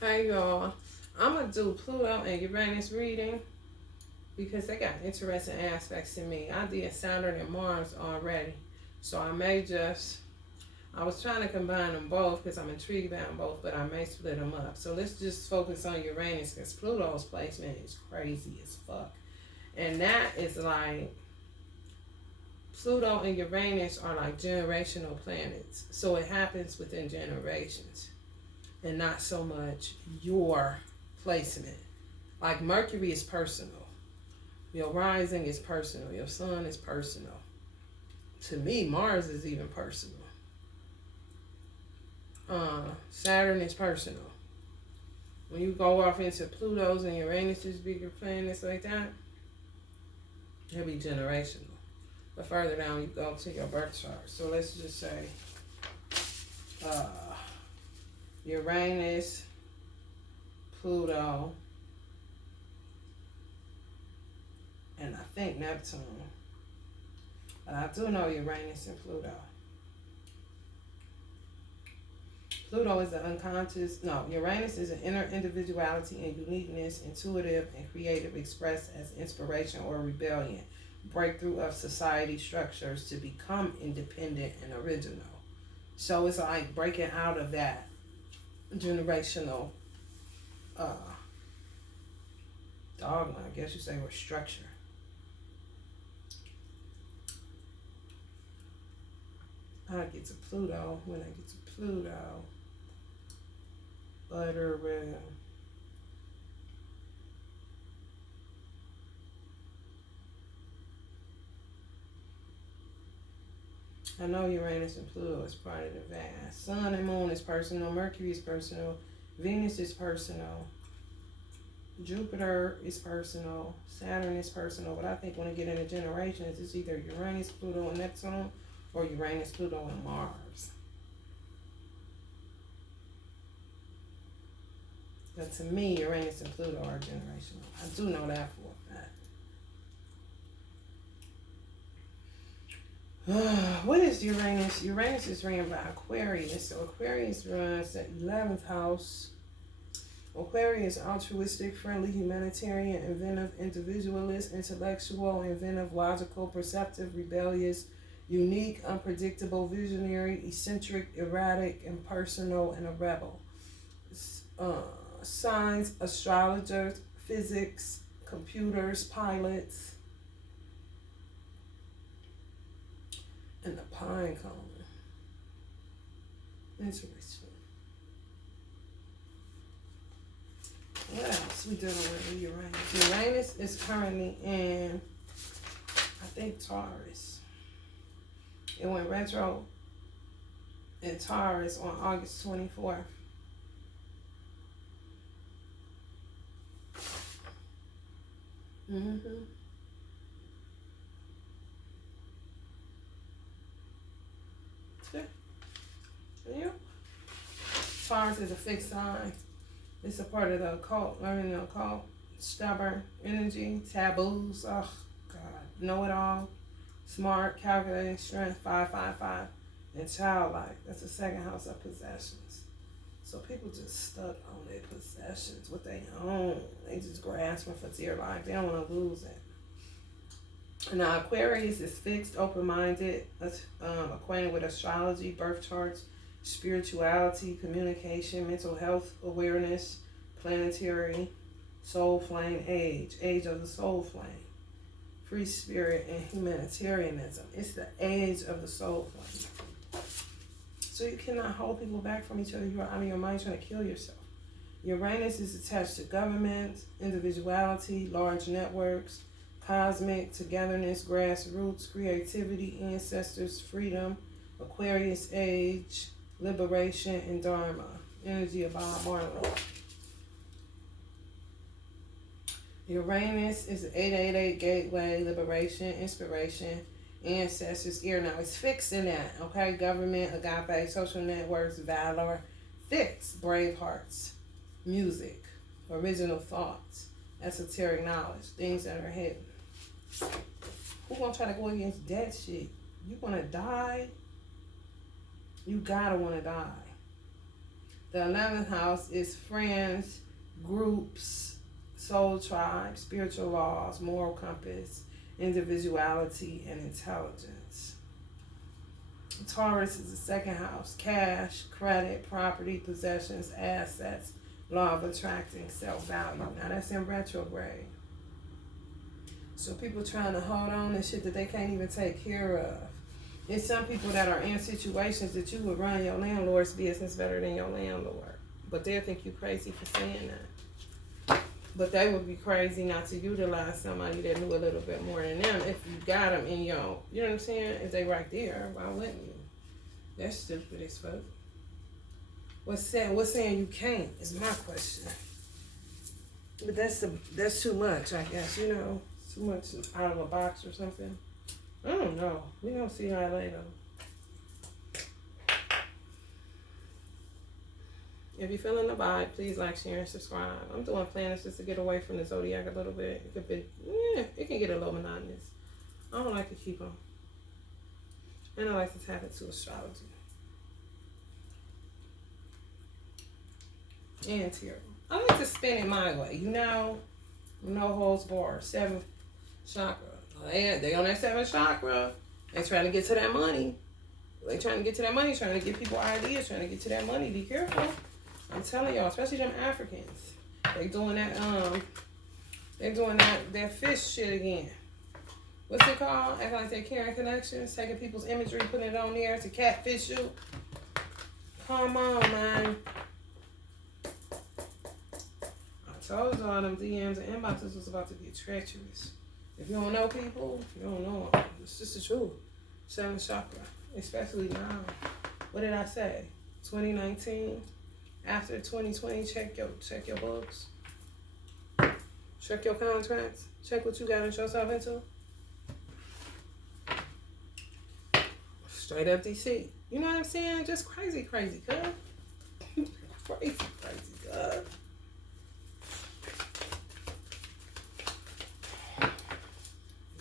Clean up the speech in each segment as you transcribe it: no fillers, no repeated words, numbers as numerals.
Hey y'all, I'm gonna do Pluto and Uranus reading because they got interesting aspects to me. I did Saturn and Mars already, so I may just. I was trying to combine them both because I'm intrigued by them both, but I may split them up. So let's just focus on Uranus because Pluto's placement is crazy as fuck, and that is like Pluto and Uranus are like generational planets, so it happens within generations and not so much your placement. Like Mercury is personal. Your rising is personal. Your sun is personal. To me, Mars is even personal. Saturn is personal. When you go off into Pluto's and Uranus's bigger planets like that, it'll be generational. But further down, you go to your birth chart. So let's just say uh, Uranus, Pluto, and I think Neptune. But I do know Uranus and Pluto. Pluto is the unconscious, no, Uranus is an inner individuality and uniqueness, intuitive and creative, expressed as inspiration or rebellion, breakthrough of society structures to become independent and original. So it's like breaking out of that generational uh, dogma, I guess you say, or structure. I get to Pluto, when I get to Pluto, Butterwell. I know Uranus and Pluto is part of the vast. Sun and Moon is personal. Mercury is personal. Venus is personal. Jupiter is personal. Saturn is personal. But I think when I get into generations, it's either Uranus, Pluto, and Neptune, or Uranus, Pluto, and Mars. But to me, Uranus and Pluto are generational. I do know that for a fact. What is Uranus? Uranus is ran by Aquarius. So Aquarius runs the 11th house. Aquarius, altruistic, friendly, humanitarian, inventive, individualist, intellectual, inventive, logical, perceptive, rebellious, unique, unpredictable, visionary, eccentric, erratic, impersonal, and a rebel. Signs, astrologers, physics, computers, pilots, and the pine cone. Interesting. What else we dealing with Uranus? Uranus is currently in, I think, Taurus. It went retro in Taurus on August 24th. Mm-hmm. Yeah. Taurus is a fixed sign. It's a part of the occult, learning the occult, stubborn energy, taboos, oh God, know it all, smart, calculating, strength, 555, and childlike. That's the second house of possessions. So people just stuck on their possessions, what they own. They just grasping for dear life. They don't want to lose it. Now Aquarius is fixed, open-minded, acquainted with astrology, birth charts, spirituality, communication, mental health awareness, planetary, soul flame, age of the soul flame, free spirit, and humanitarianism. It's the age of the soul flame. So you cannot hold people back from each other. You are out of your mind trying to kill yourself. Uranus is attached to government, individuality, large networks, cosmic, togetherness, grassroots, creativity, ancestors, freedom, Aquarius age, liberation, and Dharma. Energy of Bob Marley. Uranus is 888 gateway, liberation, inspiration, ancestors, ear. Now it's fixed in that, okay? Government, agape, social networks, valor, fixed, brave hearts, music, original thoughts, esoteric knowledge, things that are hidden. Who gonna try to go against that shit? You wanna die? You gotta wanna die. The 11th house is friends, groups, soul tribe, spiritual laws, moral compass, individuality, and intelligence. Taurus is the second house, cash, credit, property, possessions, assets, law of attracting, self-value. Now that's in retrograde. So people trying to hold on to shit that they can't even take care of. There's some people that are in situations that you would run your landlord's business better than your landlord. But they'll think you crazy for saying that. But they would be crazy not to utilize somebody that knew a little bit more than them if you got them in your, you know what I'm saying? If they right there, why wouldn't you? That's stupid as fuck. What's saying you can't is my question. But that's too much, I guess, you know. Too much out of a box or something. I don't know. We gonna see how later. If you're feeling the vibe, please like, share, and subscribe. I'm doing planets just to get away from the zodiac a little bit. It can get a little monotonous. I don't like to keep them. And I like to tap into astrology. And tarot. I like to spin it my way, you know? No holds barred. 7th chakra. They on that 7th chakra. They trying to get to that money. They trying to get to that money, trying to give people ideas, trying to get to that money. Be careful. I'm telling y'all, especially them Africans. They doing that fish shit again. What's it called? Acting like they're carrying connections, taking people's imagery, putting it on there to catfish you. Come on, man. I told y'all them DMs and inboxes was about to get treacherous. If you don't know people, you don't know them. It's just the truth. 7th chakra, especially now. What did I say? 2019. After 2020, check your books. Check your contracts. Check what you got yourself into. Straight up DC. You know what I'm saying? Just crazy, cuz. crazy, cuz.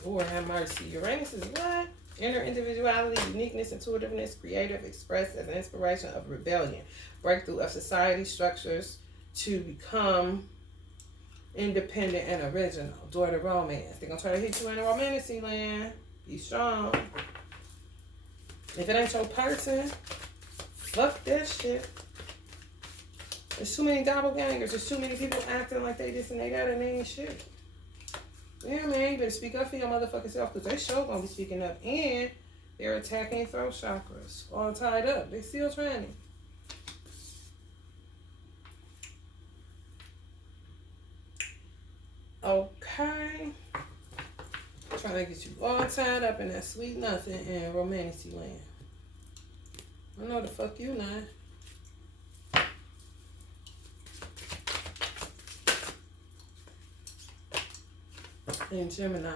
Lord have mercy. Uranus is what? Inner individuality, uniqueness, intuitiveness, creative, expressed as an inspiration of rebellion, breakthrough of society structures to become independent and original. Door to romance. They're going to try to hit you in a romantic land. Be strong. If it ain't your person, fuck that shit. There's too many doppelgangers. There's too many people acting like they this and they that and they ain't shit. Yeah, man, you better speak up for your motherfucking self because they sure gonna be speaking up. And they're attacking throat chakras. All tied up. They still trying it. Okay. Trying to get you all tied up in that sweet nothing in romantic land. I know the fuck you not. In Gemini.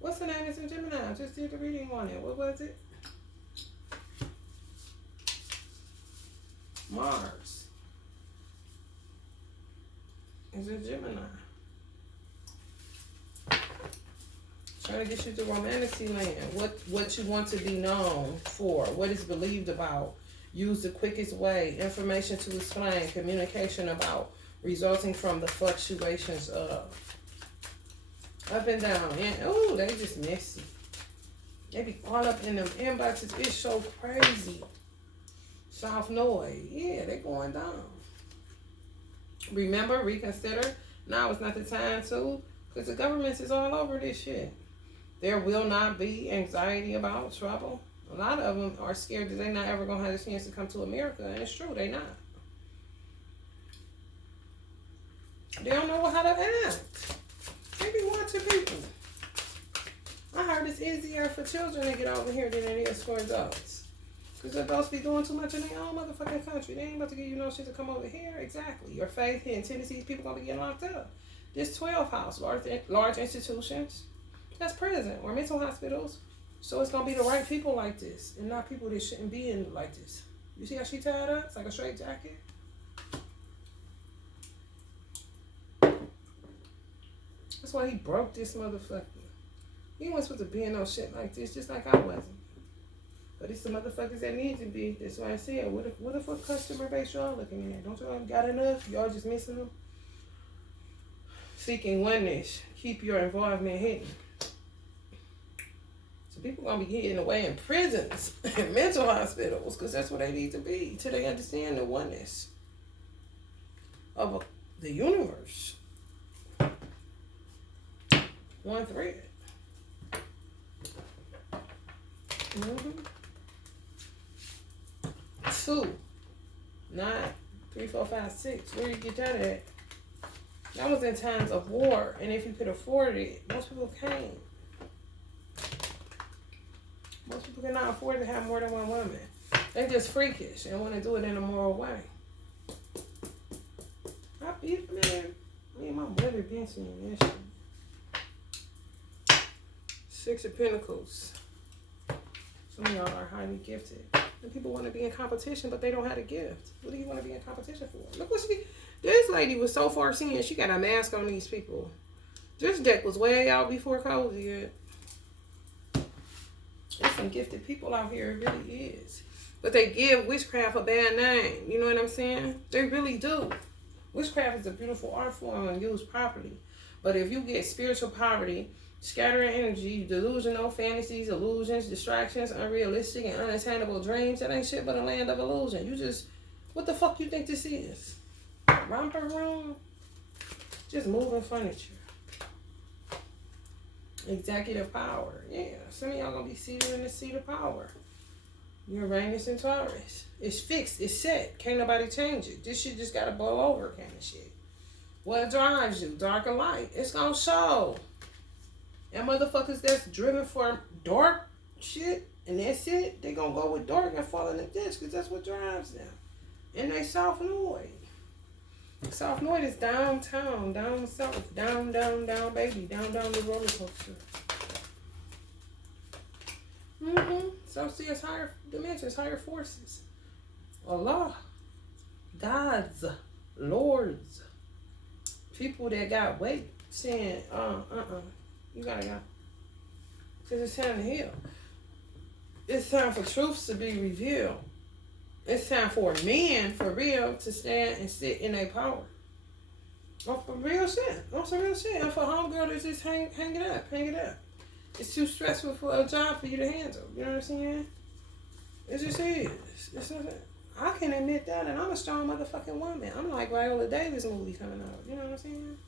What's the name is in Gemini? I just did the reading on it. What was it? Mars. Is in Gemini. Trying to get you to romantic land. What you want to be known for. What is believed about. Use the quickest way. Information to explain. Communication about. Resulting from the fluctuations of up and down. And oh, they just messy. They be all up in them inboxes. It's so crazy. Soft noise. Yeah, they going down. Remember, reconsider. Now is not the time to, because the government is all over this shit. There will not be anxiety about trouble. A lot of them are scared that they're not ever going to have a chance to come to America. And it's true, they not. They don't know how to act. They be watching people. I heard it's easier for children to get over here than it is for adults. Because adults be doing too much in their own motherfucking country. They ain't about to give you no shit to come over here. Exactly. Your faith here in Tennessee, people gonna be getting locked up. This 12th house, large institutions, that's prison or mental hospitals. So it's gonna be the right people like this and not people that shouldn't be in like this. You see how she tied up? It's like a straight jacket. That's why he broke this motherfucker. He wasn't supposed to be in no shit like this, just like I wasn't. But it's the motherfuckers that need to be. That's why I said, what the fuck customer base y'all looking at? Don't y'all got enough? Y'all just missing them? Seeking oneness. Keep your involvement hidden. So people gonna be hidden away in prisons and mental hospitals because that's where they need to be till they understand the oneness of the universe. One thread. Mm-hmm. 2, 9, 3, 4, 5, 6. Where you get that at? That was in times of war, and if you could afford it, most people can't. Most people cannot afford to have more than one woman. They just freakish and want to do it in a moral way. I beat, man. Me and my brother been seeing that shit. 6 of Pentacles. Some of y'all are highly gifted. And people want to be in competition, but they don't have a gift. What do you want to be in competition for? Look what this lady was so far seeing. She got a mask on these people. This deck was way out before COVID. There's some gifted people out here. It really is. But they give witchcraft a bad name. You know what I'm saying? They really do. Witchcraft is a beautiful art form when used properly. But if you get spiritual poverty, scattering energy, delusional fantasies, illusions, distractions, unrealistic and unattainable dreams, that ain't shit but a land of illusion. You just, what the fuck you think this is? Romper room? Just moving furniture. Executive power. Yeah, some of y'all gonna be seated in the seat of power. Uranus and Taurus. It's fixed, it's set. Can't nobody change it. This shit just gotta blow over kind of shit. What drives you? Dark or light? It's gonna show. And motherfuckers that's driven for dark shit, and that's it, they gonna go with dark and fall in the ditch because that's what drives them. And they sophnoid. Sophnoid is downtown, down south, down, baby, down the roller coaster. So see, it's higher dimensions, higher forces. Allah, gods, lords, people that got weight, saying, you gotta go. Because it's time to heal. It's time for truths to be revealed. It's time for men, for real, to stand and sit in their power. Oh, for real shit. On some real shit. And for homegirl to just hang it up. It's too stressful for a job for you to handle. You know what I'm saying? It just is. It's not, I can admit that, and I'm a strong motherfucking woman. I'm like Viola Davis movie coming out. You know what I'm saying?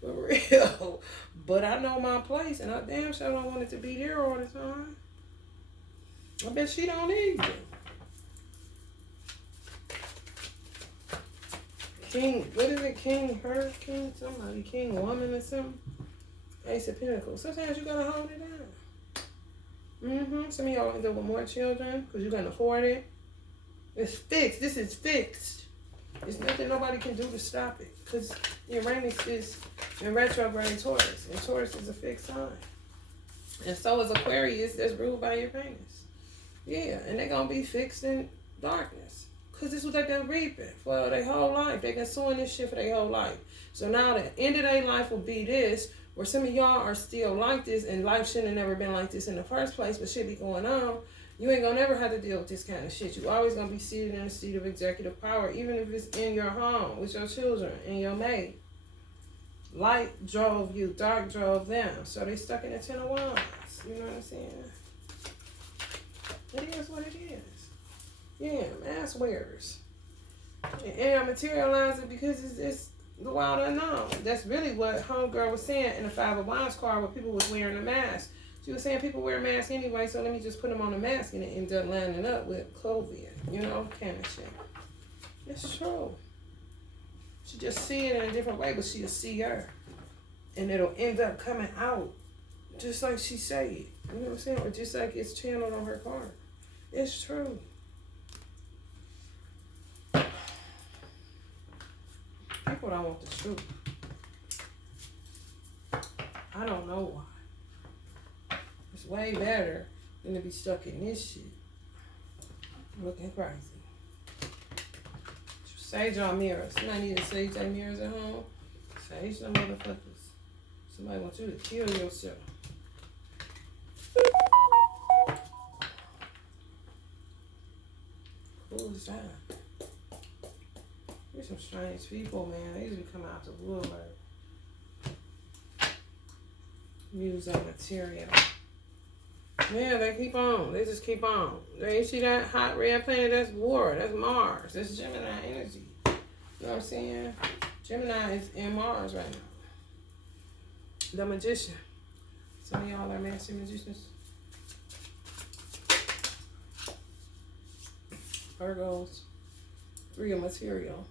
For real. But I know my place, and I damn sure don't want it to be there all the time. I bet she don't either. King, what is it? King, her, king, somebody, king, woman or something. Ace of Pentacles. Sometimes you gotta hold it down. Some of y'all end up with more children because you can afford it. It's fixed. This is fixed. There's nothing nobody can do to stop it because Uranus is in retrograde Taurus, and Taurus is a fixed sign. And so is Aquarius, that's ruled by Uranus. Yeah, and they're gonna be fixed in darkness. Because this is what they've been reaping for their whole life. They've been sowing this shit for their whole life. So now the end of their life will be this, where some of y'all are still like this, and life shouldn't have never been like this in the first place, but shit be going on. You ain't gonna never have to deal with this kind of shit. You always gonna be seated in a seat of executive power, even if it's in your home, with your children, and your mate. Light drove you, dark drove them. So they stuck in the 10 of Wands. You know what I'm saying? It is what it is. Yeah, mask wearers. And I materialize it because it's the wild unknown. That's really what homegirl was saying in the 5 of Wands card, where people was wearing a mask. She was saying people wear masks anyway, so let me just put them on a mask, and it ends up lining up with COVID, you know, kind of shit. It's true. She just see it in a different way, but she'll see her. And it'll end up coming out just like she said. You know what I'm saying? Or just like it's channeled on her card. It's true. People don't want the truth. I don't know why. It's way better than to be stuck in this shit. Looking crazy. Sage your mirrors. Somebody need to sage their mirrors at home. Sage them motherfuckers. Somebody wants you to kill yourself. who is that? There's some strange people, man. They usually come out the woodwork. Using material. Yeah, they keep on. They just keep on. You see that hot red planet? That's war. That's Mars. That's Gemini energy. You know what I'm saying? Gemini is in Mars right now. The magician. Some of y'all are master magicians. Virgos. 3 of material.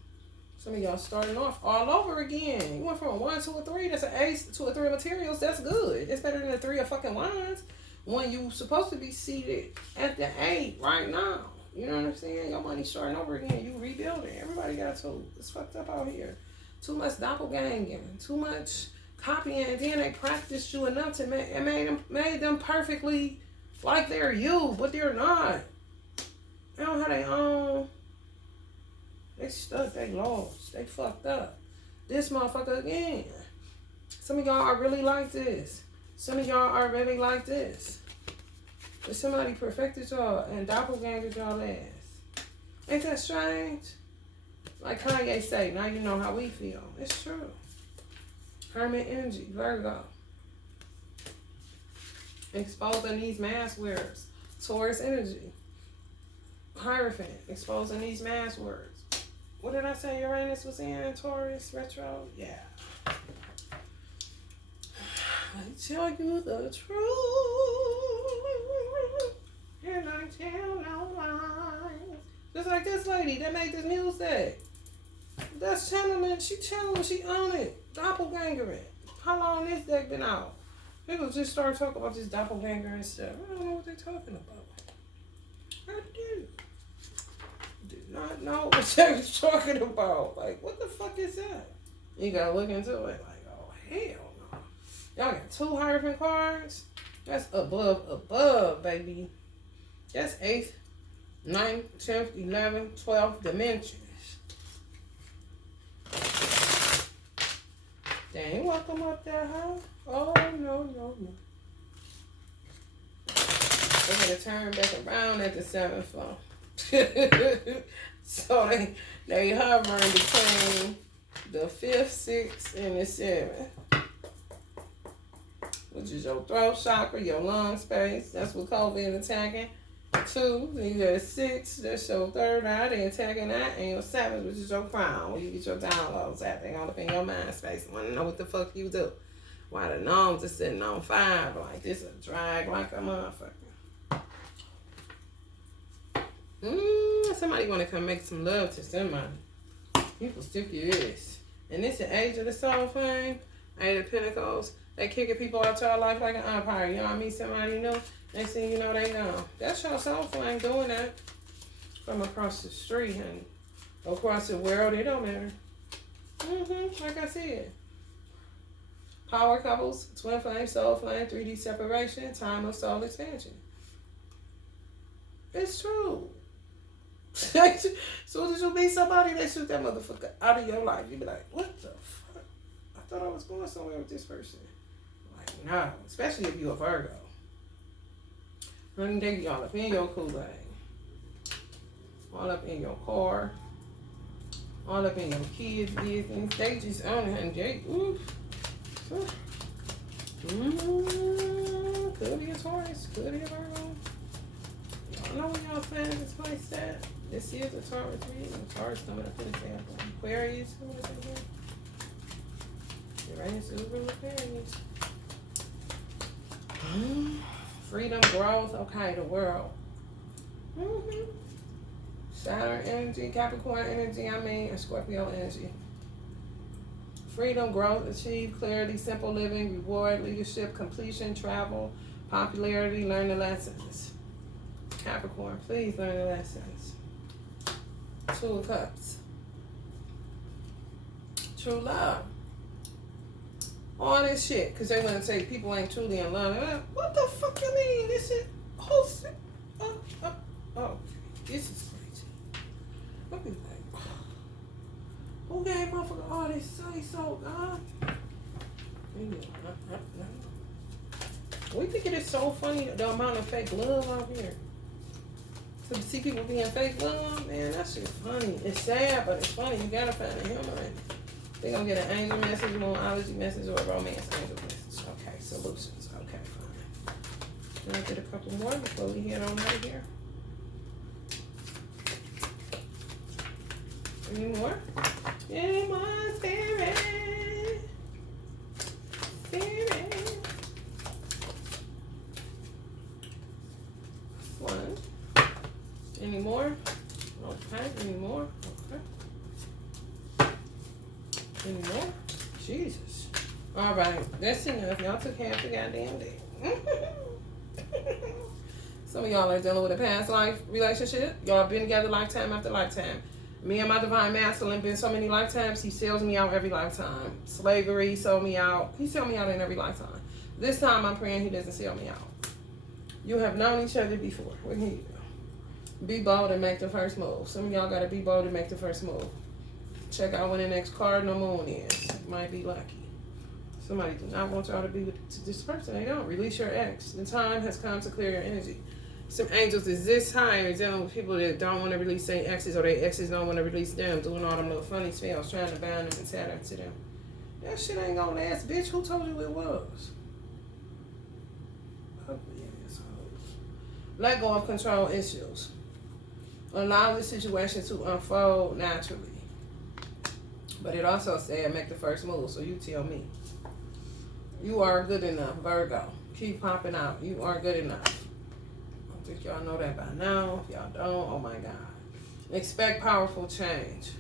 Some of y'all starting off all over again. You went from a 1 to a 3. That's an ace to a 3 of materials. That's good. It's better than a 3 of fucking wands. When you supposed to be seated at the 8 right now. You know what I'm saying? Your money starting over again. You rebuilding. Everybody got to. It's fucked up out here. Too much doppelganging. Too much copying. And then they practiced you enough to made them perfectly like they're you, but they're not. They don't have their own. They stuck, they lost, they fucked up. This motherfucker again. Some of y'all are really like this. Some of y'all are really like this. But somebody perfected y'all and doppelgangered y'all ass. Ain't that strange? Like Kanye say, now you know how we feel. It's true. Hermit energy, Virgo. Exposing these mask wearers. Taurus energy. Hierophant, exposing these mask wearers. What did I say Uranus was in Taurus retro? Yeah. I tell you the truth, and I tell no lies. Just like this lady that made this music. That's channeling, she own it. Doppelgangering. How long this deck been out? People just start talking about this doppelganger and stuff. I don't know what they're talking about. I do not know what they was talking about. Like, what the fuck is that? You gotta look into it. Like, oh, hell no. Y'all got 2 Hierophant cards? That's above, baby. That's 8th, 9th, 10th, 11th, 12th dimensions. They ain't welcome up there, huh? Oh, no. They're gonna turn back around at the 7th floor. So they hovering between the 5th, 6th, and the 7th. Which is your throat chakra, your lung space. That's what COVID is attacking. 2, then you got 6, that's your 3rd eye, they attacking that, and your 7th, which is your crown, where you get your downloads at. They all up in your mind space. Want to know what the fuck you do. Why the gnomes are sitting on 5 like this, a drag like a motherfucker. Somebody want to come make some love to somebody. People stick you this. And this the age of the soul flame, 8 of Pentacles. They kicking people out your life like an umpire. Y'all meet somebody new, next thing you know they gone. That's your soul flame doing that from across the street and across the world. It don't matter. Like I said. Power couples, twin flame, soul flame, 3D separation, time of soul expansion. It's true. Soon as you meet somebody, they shoot that motherfucker out of your life. You be like, what the fuck? I thought I was going somewhere with this person. Like, no. Especially if you're a Virgo. Honey, they y'all up in your Kool-Aid. All up in your car. All up in your kids' business. They just on it, and they, could be a Taurus. Could be a Virgo. Y'all know when y'all find this place at. This is a Taurus reading. Taurus coming up in the sample. Aquarius, who is it here? Uranus is over Aquarius. Freedom, growth, okay, the world. Saturn energy, Capricorn energy, and Scorpio energy. Freedom, growth, achieve, clarity, simple living, reward, leadership, completion, travel, popularity, learn the lessons. Capricorn, please learn the lessons. 2 of Cups. True love. All this shit, because they want to say people ain't truly in love. What the fuck you mean? This is whole shit. Oh, this is crazy. I'll be like, who gave motherfucker all this say so, God? We think it is so funny the amount of fake love out here. To see people being fake love, man, that shit's funny. It's sad, but it's funny. You gotta find the humor in it. They're gonna get an angel message, monology message, or a romance angel message. Okay, solutions. Okay, fine. Can I get a couple more before we head on out of here? Any more? Any more, spirit? Spirit. One. Any more? Okay, any more? Okay. Any more? Jesus. All right, that's enough. Y'all took half the goddamn day. Some of y'all are dealing with a past life relationship. Y'all been together lifetime after lifetime. Me and my divine masculine been so many lifetimes. He sells me out every lifetime. Slavery sold me out. He sold me out in every lifetime. This time I'm praying he doesn't sell me out. You have known each other before. What can you do? Be bold and make the first move. Some of y'all got to be bold and make the first move. Check out when the next cardinal moon is. You might be lucky. Somebody do not want y'all to be with this person. They don't. Release your ex. The time has come to clear your energy. Some angels is this high dealing with people that don't want to release their exes, or their exes don't want to release them, doing all them little funny spells, trying to bind them and tether to them. That shit ain't gonna last, bitch. Who told you it was? Ugly assholes. Let go of control issues. Allow the situation to unfold naturally. But it also said make the first move, so you tell me. You are good enough, Virgo. Keep popping out. You are good enough. I think y'all know that by now. If y'all don't, oh my God. Expect powerful change.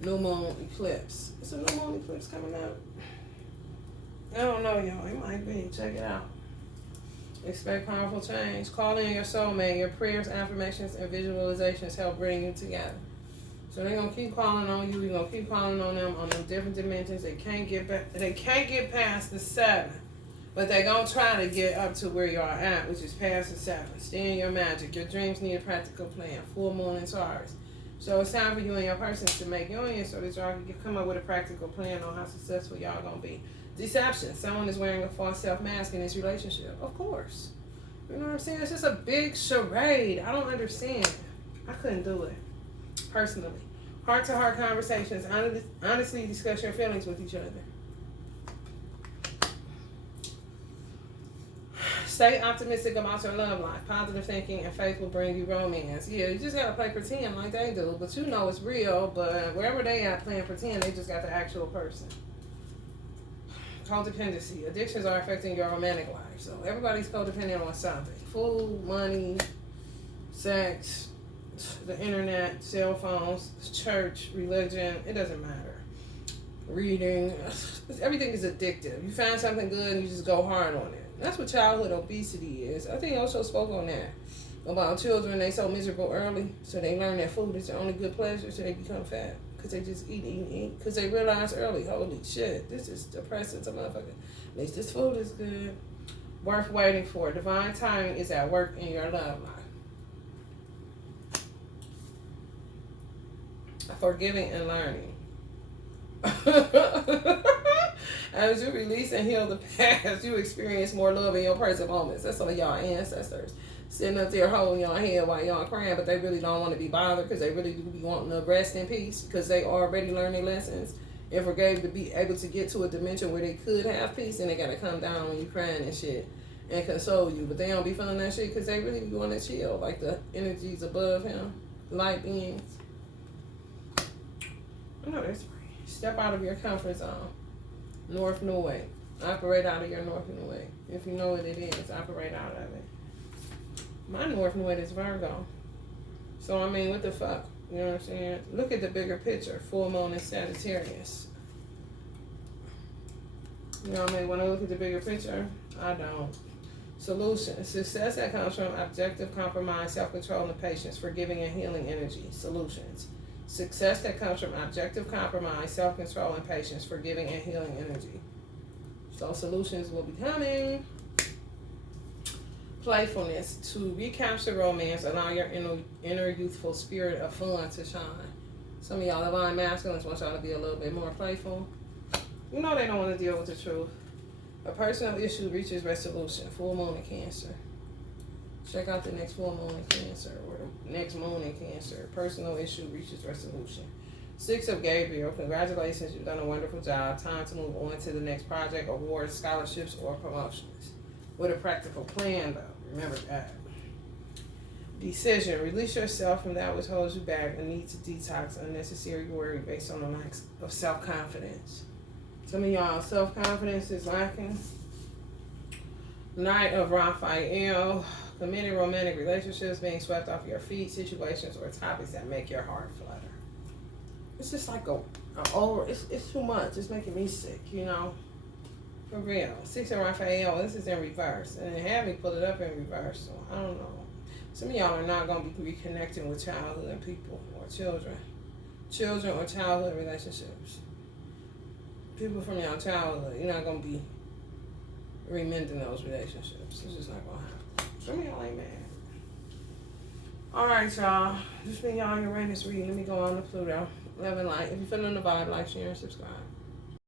New moon eclipse. It's a new moon eclipse coming up. I don't know, y'all. It might be. Check it out. Expect powerful change. Call in your soulmate. Your prayers, affirmations, and visualizations help bring you together. So they're gonna keep calling on you. You're gonna keep calling on them on them different dimensions. They can't get back. They can't get past the 7, but they're gonna try to get up to where you are at, which is past the 7. Stay in your magic. Your dreams need a practical plan. Full moon in Taurus. So it's time for you and your person to make union so that y'all can come up with a practical plan on how successful y'all gonna be. Deception. Someone is wearing a false self mask in this relationship. Of course. You know what I'm saying? It's just a big charade. I don't understand. I couldn't do it. Personally. Heart-to-heart conversations. Honestly discuss your feelings with each other. Stay optimistic about your love life. Positive thinking and faith will bring you romance. Yeah, you just gotta play pretend like they do. But you know it's real. But wherever they at playing pretend, they just got the actual person. Codependency. Addictions are affecting your romantic life. So everybody's codependent on something. Food, money, sex, the internet, cell phones, church, religion. It doesn't matter. Reading. Everything is addictive. You find something good and you just go hard on it. That's what childhood obesity is. I think I also spoke on that. About children, they so miserable early. So they learn that food is the only good pleasure. So they become fat. Because they just eat. Because they realize early, holy shit, this is depressing to motherfucker. At least this food is good. Worth waiting for. Divine timing is at work in your love life. Forgiving and learning. As you release and heal the past, you experience more love in your present moments. That's some of y'all ancestors sitting up there holding y'all head while y'all crying, but they really don't want to be bothered because they really do be wanting to rest in peace because they already learned their lessons and forgave to be able to get to a dimension where they could have peace, and they got to come down when you crying and shit and console you. But they don't be feeling that shit because they really be want to chill, like the energies above him, light beings. I know that's right. Step out of your comfort zone. North Norway. Operate out of your North Norway. If you know what it is, operate out of it. My North Norway is Virgo. So, I mean, what the fuck? You know what I'm saying? Look at the bigger picture. Full moon in Sagittarius. You know what I mean? When I look at the bigger picture, I don't. Solution. Success that comes from objective compromise, self-control, and patience, forgiving and healing energy. Solutions. Success that comes from objective compromise, self-control, and patience, forgiving and healing energy. So solutions will be coming. Playfulness. To recapture romance, allow your inner youthful spirit of fun to shine. Some of y'all divine masculines want y'all to be a little bit more playful. You know they don't want to deal with the truth. A personal issue reaches resolution. Full moon in Cancer. Check out the next full moon in Cancer. Where the next moon in Cancer. Personal issue reaches resolution. 6 of Gabriel. Congratulations, you've done a wonderful job. Time to move on to the next project, awards, scholarships, or promotions. With a practical plan, though. Remember that. Decision. Release yourself from that which holds you back and need to detox unnecessary worry based on a lack of self-confidence. Some of y'all self-confidence is lacking. Knight of Raphael. Committed romantic relationships being swept off your feet, situations or topics that make your heart flutter. It's just like it's too much. It's making me sick, you know. For real. 6 of Raphael, this is in reverse. And it had me pull it up in reverse, so I don't know. Some of y'all are not going to be reconnecting with childhood and people or children. Children or childhood relationships. People from your childhood, you're not going to be remending those relationships. It's just not going to happen. Some of y'all ain't mad. Alright, y'all. This been y'all Uranus reading. Let me go on to Pluto. Love and light. If you're feeling the vibe, like, share, and subscribe.